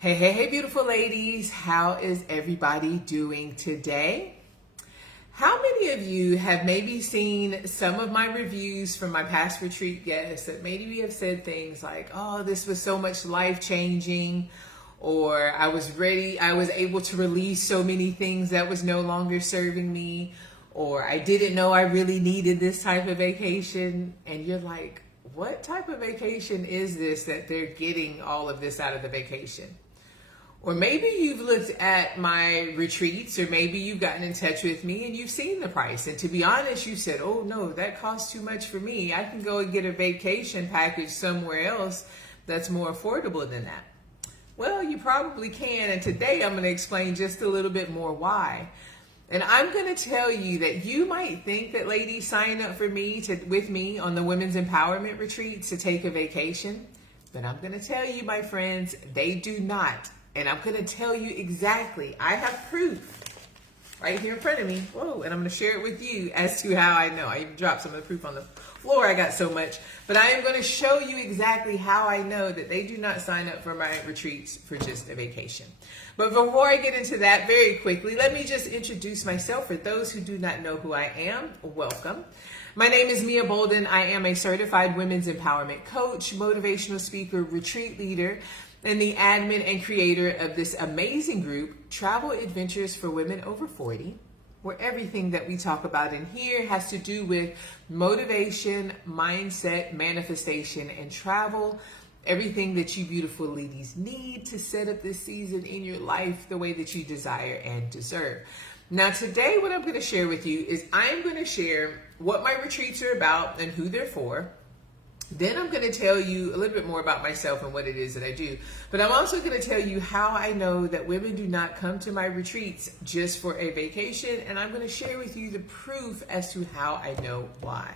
Hey, beautiful ladies. How is everybody doing today? How many of you have maybe seen some of my reviews from my past retreat guests that maybe have said things like, oh, this was so much life-changing, or I was able to release so many things that was no longer serving me, or I didn't know I really needed this type of vacation. And you're like, what type of vacation is this that they're getting all of this out of the vacation? Or maybe you've looked at my retreats, or maybe you've gotten in touch with me and you've seen the price. And to be honest, you said, oh no, that costs too much for me. I can go and get a vacation package somewhere else that's more affordable than that. Well, you probably can. And today I'm going to explain just a little bit more why. And I'm going to tell you that you might think that ladies sign up with me on the women's empowerment retreats to take a vacation. But I'm going to tell you, my friends, they do not. And I'm going to tell you exactly. I have proof right here in front of me. Whoa, and I'm going to share it with you as to how I know. I even dropped some of the proof on the floor. I got so much. But I am going to show you exactly how I know that they do not sign up for my retreats for just a vacation. But before I get into that, very quickly, let me just introduce myself. For those who do not know who I am, welcome. My name is Mia Bolden. I am a certified women's empowerment coach, motivational speaker, retreat leader, and the admin and creator of this amazing group, Travel Adventures for Women Over 40, where everything that we talk about in here has to do with motivation, mindset, manifestation, and travel. Everything that you beautiful ladies need to set up this season in your life the way that you desire and deserve. Now today, what I'm going to share with you is I'm going to share what my retreats are about and who they're for. Then I'm going to tell you a little bit more about myself and what it is that I do. But I'm also going to tell you how I know that women do not come to my retreats just for a vacation. And I'm going to share with you the proof as to how I know why.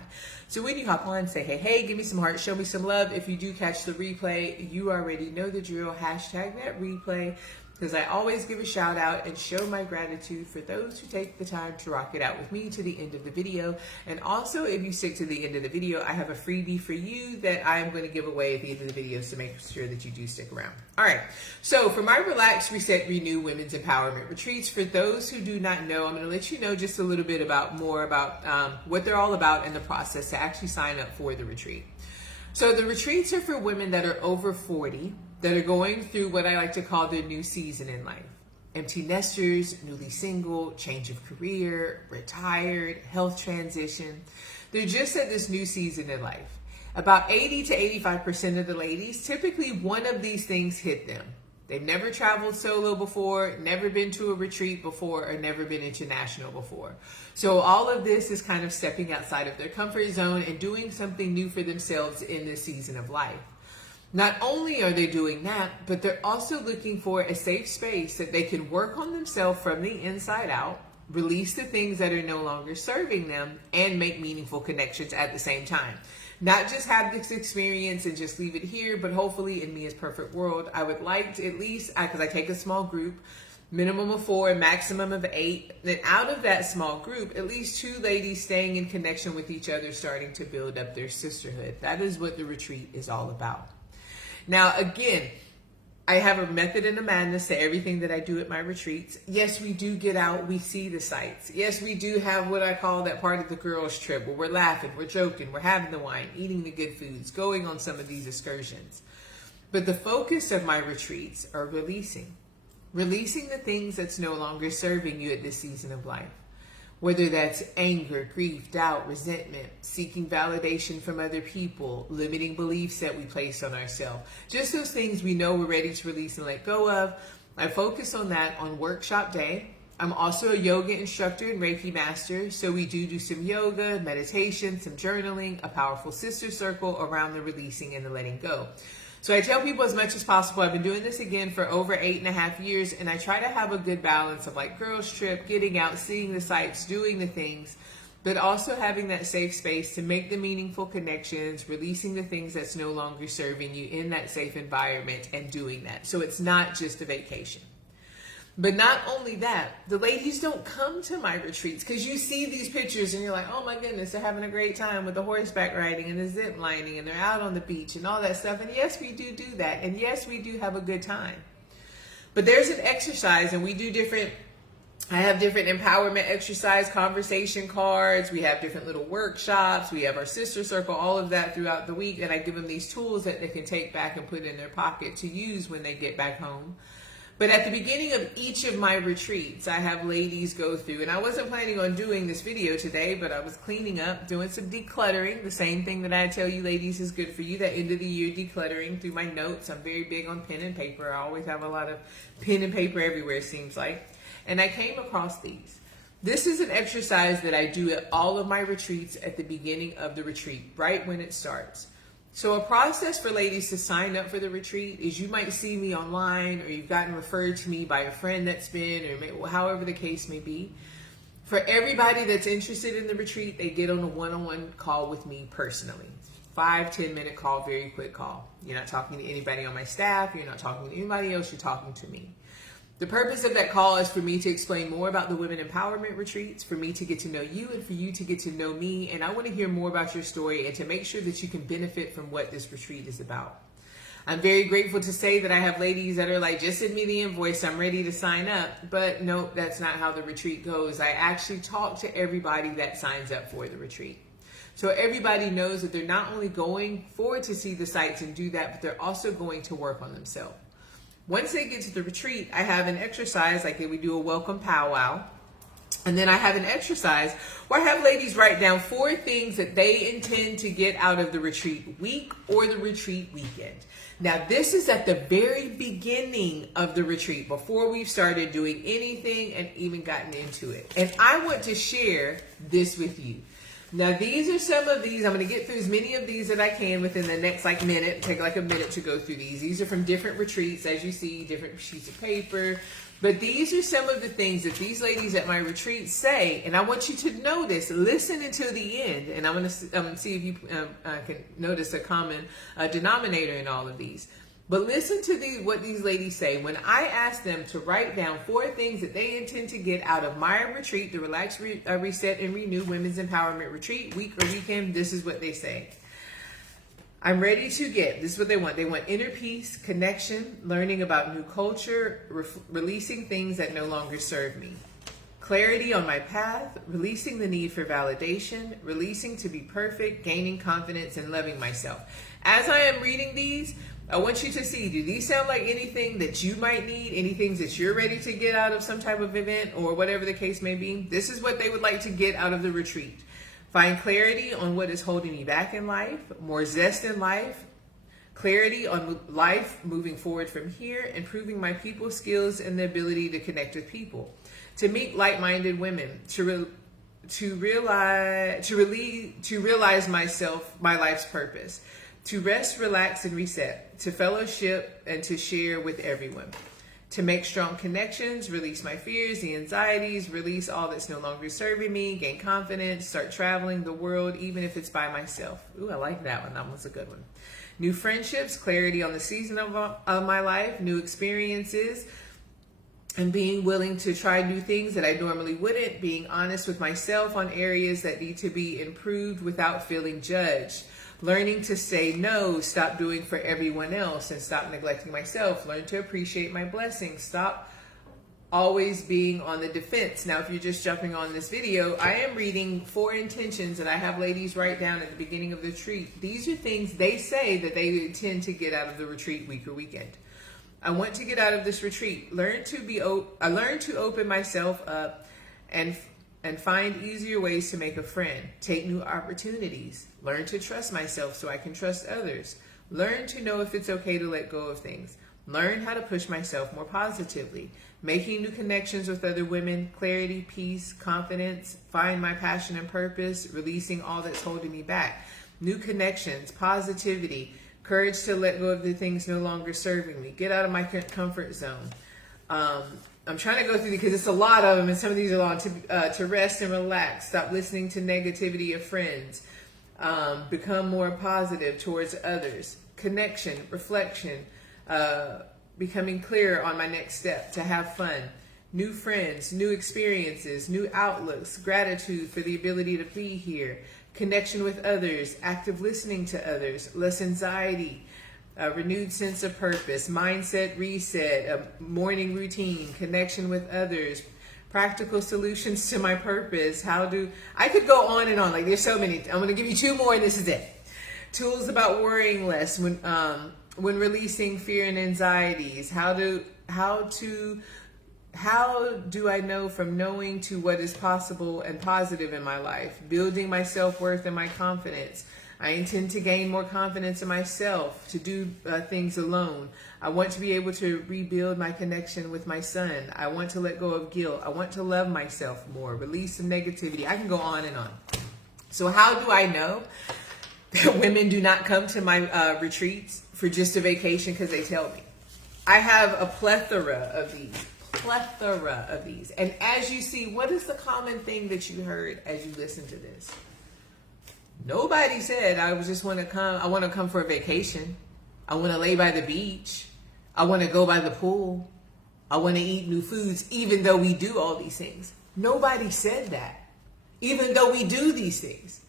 So when you hop on, say, hey, give me some hearts, show me some love. If you do catch the replay, you already know the drill. Hashtag that replay. Because I always give a shout out and show my gratitude for those who take the time to rock it out with me to the end of the video. And also, if you stick to the end of the video, I have a freebie for you that I'm going to give away at the end of the video, so make sure that you do stick around. All right, so for my Relax, Reset, Renew Women's Empowerment Retreats, for those who do not know, I'm going to let you know just a little bit more about what they're all about and the process to actually sign up for the retreat. So the retreats are for women that are over 40, that are going through what I like to call their new season in life. Empty nesters, newly single, change of career, retired, health transition. They're just at this new season in life. About 80 to 85% of the ladies, typically one of these things hit them. They've never traveled solo before, never been to a retreat before, or never been international before. So all of this is kind of stepping outside of their comfort zone and doing something new for themselves in this season of life. Not only are they doing that, but they're also looking for a safe space that they can work on themselves from the inside out, release the things that are no longer serving them, and make meaningful connections at the same time. Not just have this experience and just leave it here, but hopefully in Mia's perfect world, I would like to at least, because I take a small group, minimum of 4, maximum of 8, then out of that small group, at least 2 ladies staying in connection with each other, starting to build up their sisterhood. That is what the retreat is all about. Now, again, I have a method and a madness to everything that I do at my retreats. Yes, we do get out. We see the sights. Yes, we do have what I call that part of the girls' trip where we're laughing, we're joking, we're having the wine, eating the good foods, going on some of these excursions. But the focus of my retreats are releasing the things that's no longer serving you at this season of life. Whether that's anger, grief, doubt, resentment, seeking validation from other people, limiting beliefs that we place on ourselves. Just those things we know we're ready to release and let go of. I focus on that on workshop day. I'm also a yoga instructor and Reiki master, so we do some yoga, meditation, some journaling, a powerful sister circle around the releasing and the letting go. So I tell people as much as possible, I've been doing this again for over 8.5 years, and I try to have a good balance of like girls trip, getting out, seeing the sights, doing the things, but also having that safe space to make the meaningful connections, releasing the things that's no longer serving you in that safe environment and doing that. So it's not just a vacation. But not only that, the ladies don't come to my retreats because you see these pictures and you're like, oh my goodness, they're having a great time with the horseback riding and the zip lining and they're out on the beach and all that stuff. And yes, we do that. And yes, we do have a good time. But there's an exercise, and I have different empowerment exercise conversation cards. We have different little workshops. We have our sister circle, all of that throughout the week. And I give them these tools that they can take back and put in their pocket to use when they get back home. But at the beginning of each of my retreats, I have ladies go through, and I wasn't planning on doing this video today, but I was cleaning up, doing some decluttering, the same thing that I tell you ladies is good for you, that end of the year decluttering through my notes. I'm very big on pen and paper. I always have a lot of pen and paper everywhere, it seems like. And I came across these. This is an exercise that I do at all of my retreats at the beginning of the retreat, right when it starts. So a process for ladies to sign up for the retreat is you might see me online, or you've gotten referred to me by a friend that's been, or however the case may be. For everybody that's interested in the retreat, they get on a one-on-one call with me personally. 5-10 minute call, very quick call. You're not talking to anybody on my staff. You're not talking to anybody else. You're talking to me. The purpose of that call is for me to explain more about the Women Empowerment Retreats, for me to get to know you and for you to get to know me. And I want to hear more about your story and to make sure that you can benefit from what this retreat is about. I'm very grateful to say that I have ladies that are like, just send me the invoice, I'm ready to sign up. But no, that's not how the retreat goes. I actually talk to everybody that signs up for the retreat. So everybody knows that they're not only going forward to see the sights and do that, but they're also going to work on themselves. Once they get to the retreat, I have an exercise, like we do a welcome powwow. And then I have an exercise where I have ladies write down 4 things that they intend to get out of the retreat week or the retreat weekend. Now, this is at the very beginning of the retreat, before we've started doing anything and even gotten into it. And I want to share this with you. Now, these are some of these. I'm going to get through as many of these that I can within the next minute. Take a minute to go through these. These are from different retreats, as you see, different sheets of paper. But these are some of the things that these ladies at my retreat say. And I want you to notice, listen until the end. And I'm going to see if you can notice a common denominator in all of these. But listen to what these ladies say. When I ask them to write down 4 things that they intend to get out of my retreat, the Relax, Reset, and Renew Women's Empowerment Retreat, week or weekend, this is what they say. I'm ready to get, this is what they want. They want inner peace, connection, learning about new culture, releasing things that no longer serve me. Clarity on my path, releasing the need for validation, releasing to be perfect, gaining confidence, and loving myself. As I am reading these, I want you to see, do these sound like anything that you might need? Any things that you're ready to get out of some type of event or whatever the case may be? This is what they would like to get out of the retreat. Find clarity on what is holding me back in life, more zest in life, clarity on life moving forward from here, improving my people skills and the ability to connect with people, to meet like-minded women, to realize myself, my life's purpose, to rest, relax, and reset, to fellowship and to share with everyone, to make strong connections, release my fears, the anxieties, release all that's no longer serving me, gain confidence, start traveling the world, even if it's by myself. Ooh, I like that one. That one's a good one. New friendships, clarity on the season of my life, new experiences, and being willing to try new things that I normally wouldn't, being honest with myself on areas that need to be improved without feeling judged. Learning to say no, stop doing for everyone else and stop neglecting myself. Learn to appreciate my blessings. Stop always being on the defense. Now, if you're just jumping on this video, I am reading 4 intentions that I have ladies write down at the beginning of the retreat. These are things they say that they intend to get out of the retreat week or weekend. I want to get out of this retreat. Learn to open myself up and find easier ways to make a friend. Take new opportunities. Learn to trust myself so I can trust others. Learn to know if it's okay to let go of things. Learn how to push myself more positively. Making new connections with other women. Clarity, peace, confidence. Find my passion and purpose. Releasing all that's holding me back. New connections, positivity. Courage to let go of the things no longer serving me. Get out of my comfort zone. I'm trying to go through because it's a lot of them, and some of these are long. To rest and relax. Stop listening to negativity of friends. Become more positive towards others. Connection, reflection, becoming clear on my next step. To have fun. New friends, new experiences, new outlooks. Gratitude for the ability to be here. Connection with others. Active listening to others. Less anxiety. a renewed sense of purpose, mindset reset, a morning routine, connection with others, practical solutions to my purpose. I could go on and on. Like, there's so many. I'm going to give you 2 more and this is it. Tools about worrying less when releasing fear and anxieties. How do I know from knowing to what is possible and positive in my life? Building my self-worth and my confidence. I intend to gain more confidence in myself, to do things alone. I want to be able to rebuild my connection with my son. I want to let go of guilt. I want to love myself more, release some negativity. I can go on and on. So how do I know that women do not come to my retreats for just a vacation because they tell me? I have a plethora of these. And as you see, what is the common thing that you heard as you listen to this? Nobody said, I want to come for a vacation. I want to lay by the beach. I want to go by the pool. I want to eat new foods, even though we do all these things. Nobody said that, even though we do these things.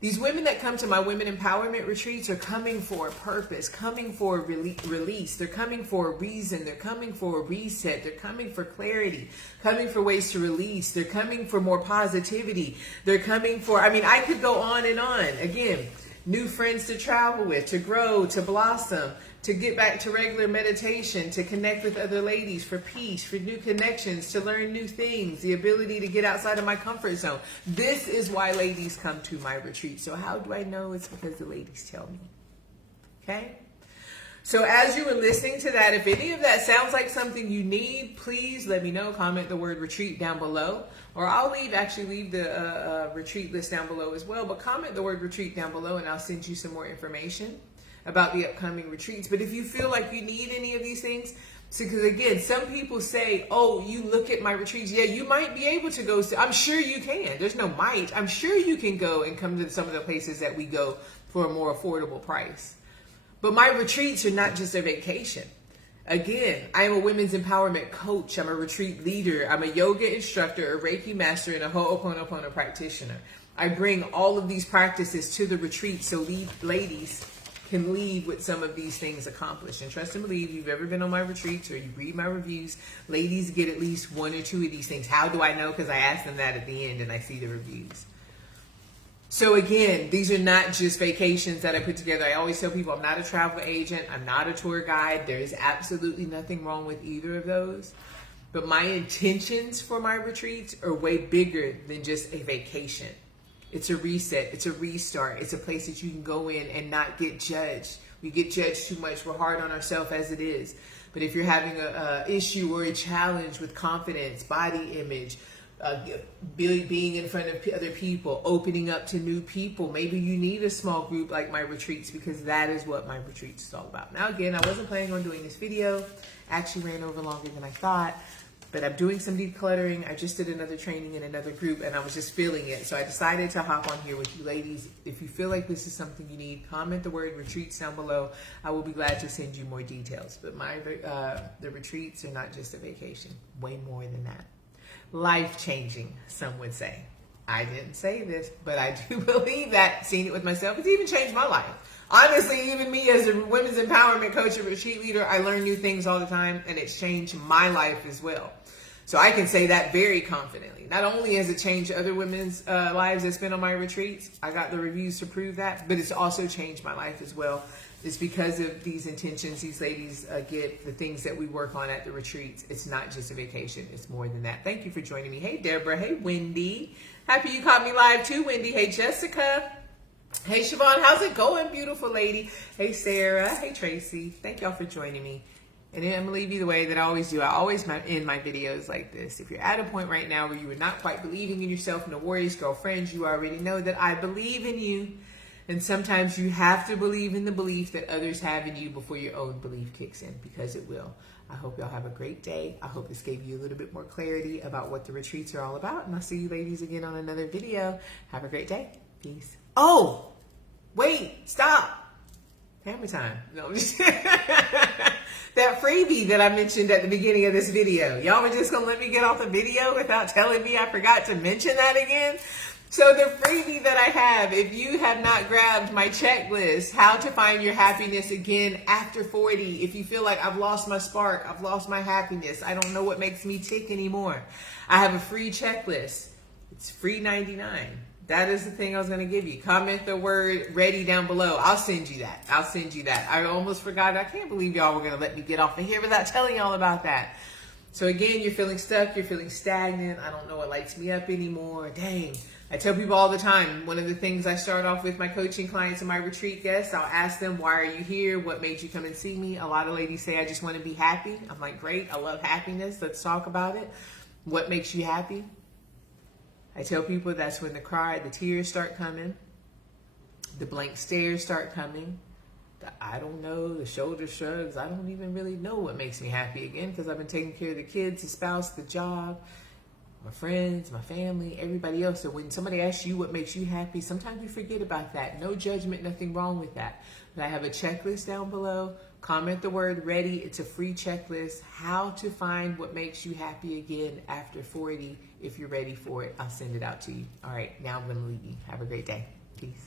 These women that come to my women empowerment retreats are coming for a purpose, coming for a release. They're coming for a reason. They're coming for a reset. They're coming for clarity, coming for ways to release. They're coming for more positivity. They're coming for, I could go on and on. Again, new friends to travel with, to grow, to blossom, to get back to regular meditation, to connect with other ladies, for peace, for new connections, to learn new things, the ability to get outside of my comfort zone. This is why ladies come to my retreat. So how do I know? It's because the ladies tell me. Okay? So as you were listening to that, if any of that sounds like something you need, please let me know. Comment the word retreat down below. Or I'll leave the retreat list down below as well. But comment the word retreat down below and I'll send you some more information about the upcoming retreats. But if you feel like you need any of these things, because again, some people say, oh, you look at my retreats. Yeah, you might be able to go. I'm sure you can. There's no might. I'm sure you can go and come to some of the places that we go for a more affordable price. But my retreats are not just a vacation. Again, I am a women's empowerment coach. I'm a retreat leader. I'm a yoga instructor, a Reiki master, and a Ho'oponopono practitioner. I bring all of these practices to the retreat so ladies can leave with some of these things accomplished. And trust and believe, if you've ever been on my retreats or you read my reviews, ladies get at least 1 or 2 of these things. How do I know? Because I ask them that at the end and I see the reviews. So again, these are not just vacations that I put together. I always tell people I'm not a travel agent. I'm not a tour guide. There is absolutely nothing wrong with either of those. But my intentions for my retreats are way bigger than just a vacation. It's a reset. It's a restart. It's a place that you can go in and not get judged. We get judged too much. We're hard on ourselves as it is. But if you're having a issue or a challenge with confidence, body image, being in front of other people, opening up to new people, maybe you need a small group like my retreats, because that is what my retreats is all about. Now, again, I wasn't planning on doing this video. Actually ran over longer than I thought. But I'm doing some decluttering. I just did another training in another group and I was just feeling it. So I decided to hop on here with you ladies. If you feel like this is something you need, comment the word retreats down below. I will be glad to send you more details. But the retreats are not just a vacation. Way more than that. Life-changing, some would say. I didn't say this, but I do believe that. Seeing it with myself, it's even changed my life. Honestly, even me as a women's empowerment coach and retreat leader, I learn new things all the time, and it's changed my life as well. So I can say that very confidently. Not only has it changed other women's lives that's been on my retreats, I got the reviews to prove that, but it's also changed my life as well. It's because of these intentions these ladies get, the things that we work on at the retreats. It's not just a vacation. It's more than that. Thank you for joining me. Hey, Deborah. Hey, Wendy. Happy you caught me live too, Wendy. Hey, Jessica. Hey, Siobhan. How's it going, beautiful lady? Hey, Sarah. Hey, Tracy. Thank y'all for joining me. And I'm going to leave you the way that I always do. I always end my videos like this. If you're at a point right now where you are not quite believing in yourself, no worries, girlfriends, you already know that I believe in you. And sometimes you have to believe in the belief that others have in you before your own belief kicks in, because it will. I hope y'all have a great day. I hope this gave you a little bit more clarity about what the retreats are all about. And I'll see you ladies again on another video. Have a great day. Peace. Oh, wait, stop. Family time. No, I'm just that freebie that I mentioned at the beginning of this video. Y'all were just going to let me get off the video without telling me I forgot to mention that again? So the freebie that I have, if you have not grabbed my checklist, how to find your happiness again after 40, if you feel like I've lost my spark, I've lost my happiness, I don't know what makes me tick anymore, I have a free checklist. It's free 99. That is the thing I was going to give you. Comment the word ready down below. I'll send you that. I'll send you that. I almost forgot. I can't believe y'all were going to let me get off of here without telling y'all about that. So again, you're feeling stuck. You're feeling stagnant. I don't know what lights me up anymore. Dang. I tell people all the time, one of the things I start off with my coaching clients and my retreat guests, I'll ask them, why are you here? What made you come and see me? A lot of ladies say, I just want to be happy. I'm like, great. I love happiness. Let's talk about it. What makes you happy? I tell people that's when the tears start coming, the blank stares start coming, I don't know, the shoulder shrugs. I don't even really know what makes me happy again because I've been taking care of the kids, the spouse, the job, my friends, my family, everybody else. So when somebody asks you what makes you happy, sometimes you forget about that. No judgment, nothing wrong with that. But I have a checklist down below. Comment the word ready. It's a free checklist. How to find what makes you happy again after 40. If you're ready for it, I'll send it out to you. All right, now I'm going to leave you. Have a great day. Peace.